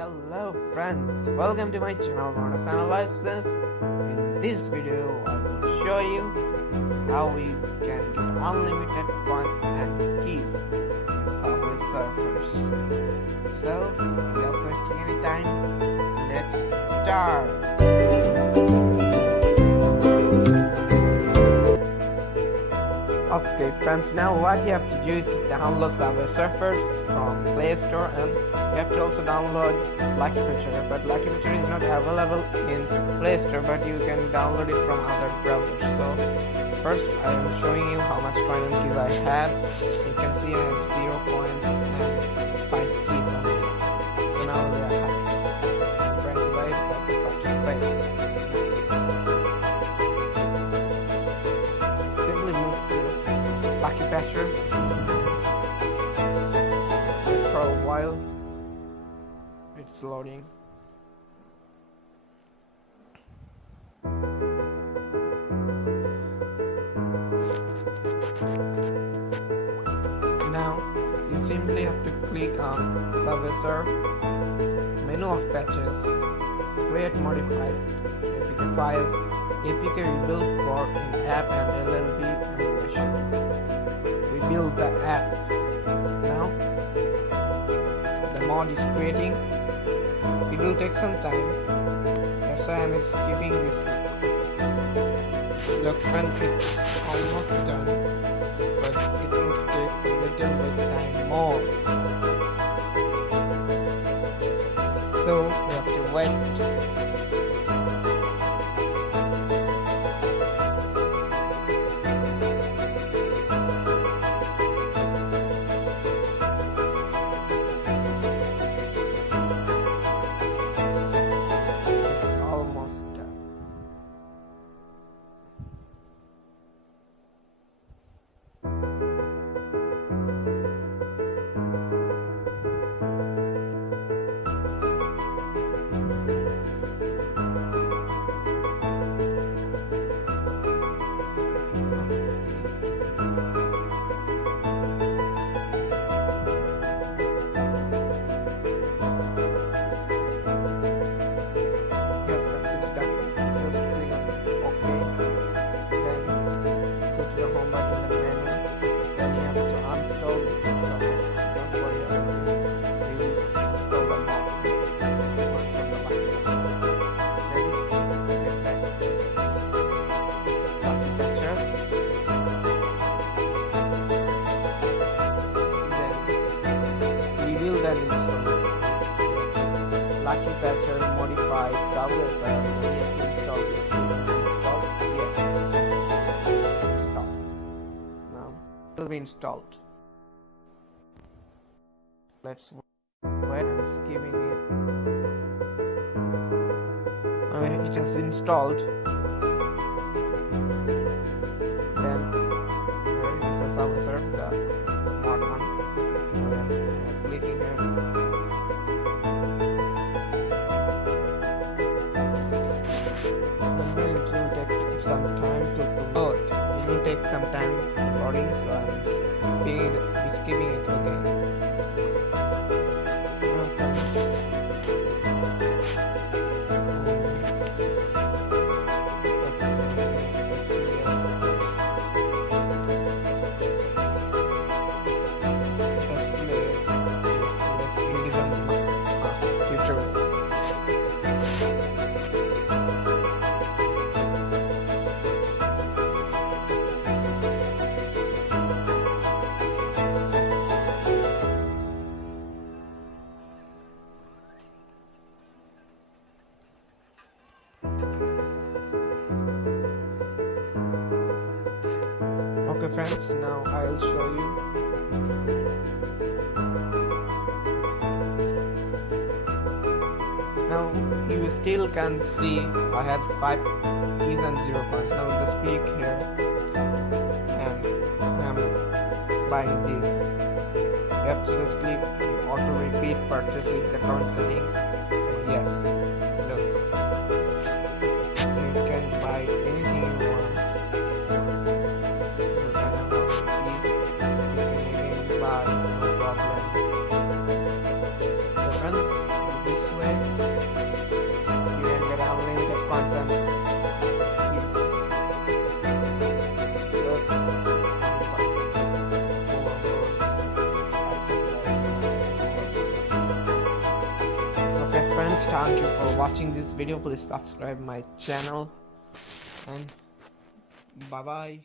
Hello friends, welcome to my channel Bonus Analysis. In this video I will show you how we can get unlimited points and keys in Subway Surfers. So without wasting any time, let's start. Okay friends, now what you have to do is download Subway Surfers from Play Store, and you have to also download Lucky Picture, but Lucky Picture is not available in Play Store, but you can download it from other browsers. So first I am showing you how much coin and keys I have. You can see I have 0 coins and 5 keys only. So now we are trying to buy it, but participate. Simply move to Lucky Patcher. Wait for a while. It's loading. Now you simply have to click on Subway Surf, menu of patches, create modified APK file, APK rebuild for in-app and LLV emulation. Rebuild the app. Now the mod is creating. It will take some time. That's why I'm skipping this bit. Look friend, it's almost done, but it will take a little bit time more. So we have to wait. Lucky Patcher modified Subway Surf. Install it. Yes. Install. Now it will be installed. Let's wait. I'm skipping it. It has installed. Then here is the Subway Surf, the mod one. I'm clicking here. Some time to load. It will take some time loading, so I'm skipping it again. Okay friends, now I'll show you. Now you still can see I have 5 keys and 0 coins. Now just click here and I'm buying this. You have to just click auto repeat purchase with the current settings. And yes, look, you can buy anything you want. Buy, no problem. So friends, this way you can get unlimited content. Please look. Okay friends, thank you for watching this video. Please subscribe my channel and bye bye.